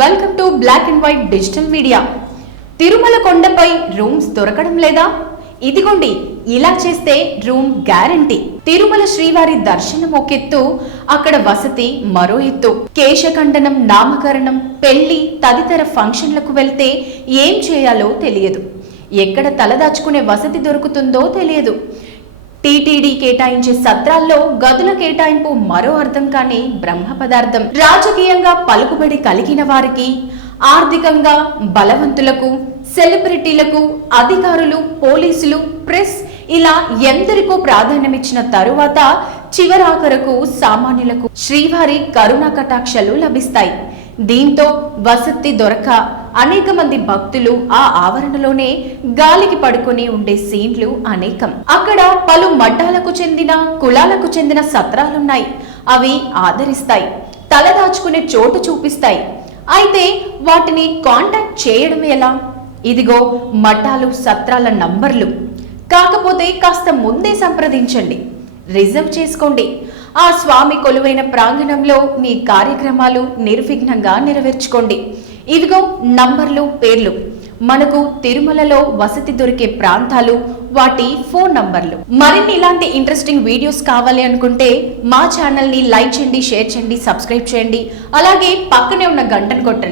Welcome to black and white digital media. Tirumala కొండపై rooms దొరకడం లేదా? ఇదిగోండి, ఇలా చేస్తే రూమ్ గ్యారంటీ. తిరుమల శ్రీవారి దర్శనం ఒక ఎత్తు, అక్కడ వసతి మరో ఎత్తు. కేశఖండనం, నామకరణం, పెళ్లి తదితర ఫంక్షన్లకు వెళ్తే ఏం చేయాలో తెలియదు. ఎక్కడ తలదాచుకునే వసతి దొరుకుతుందో తెలియదు. టీటీడీ కేటాయించే సత్రాల్లో గదుల కేటాయింపు మరో అర్థం కాని బ్రహ్మ పదార్థం. రాజకీయంగా పలుకుబడి కలిగిన వారికి, ఆర్థికంగా బలవంతులకు, సెలబ్రిటీలకు, అధికారులు, పోలీసులు, ప్రెస్ ఇలా ఎందరికో ప్రాధాన్యమిచ్చిన తరువాత చివరాఖరకు సామాన్యులకు శ్రీవారి కరుణా కటాక్షలు లభిస్తాయి. దీంతో వసతి దొరక అనేక మంది భక్తులు ఆ ఆవరణలోనే గాలికి పడుకొని ఉండే సీన్లు అనేకం. అక్కడ పలు మఠాలకు చెందిన, కులాలకు చెందిన సత్రాలున్నాయి. అవి ఆదరిస్తాయి, తలదాచుకునే చోటు చూపిస్తాయి. అయితే వాటిని కాంటాక్ట్ చేయడం ఎలా? ఇదిగో మఠాలు, సత్రాల నంబర్లు. కాకపోతే కాస్త ముందే సంప్రదించండి, రిజర్వ్ చేసుకోండి. ఆ స్వామి కొలువైన ప్రాంగణంలో మీ కార్యక్రమాలు నిర్విఘ్నంగా నెరవేర్చుకోండి. ఇదిగో నంబర్లు, పేర్లు. మనకు తిరుమలలో వసతి దొరికే ప్రాంతాలు, వాటి ఫోన్ నంబర్లు. మరిన్ని ఇలాంటి ఇంట్రెస్టింగ్ వీడియోస్ కావాలి అనుకుంటే మా ఛానల్ని లైక్ చేయండి, షేర్ చేయండి, సబ్స్క్రైబ్ చేయండి. అలాగే పక్కనే ఉన్న గంటను కొట్టండి.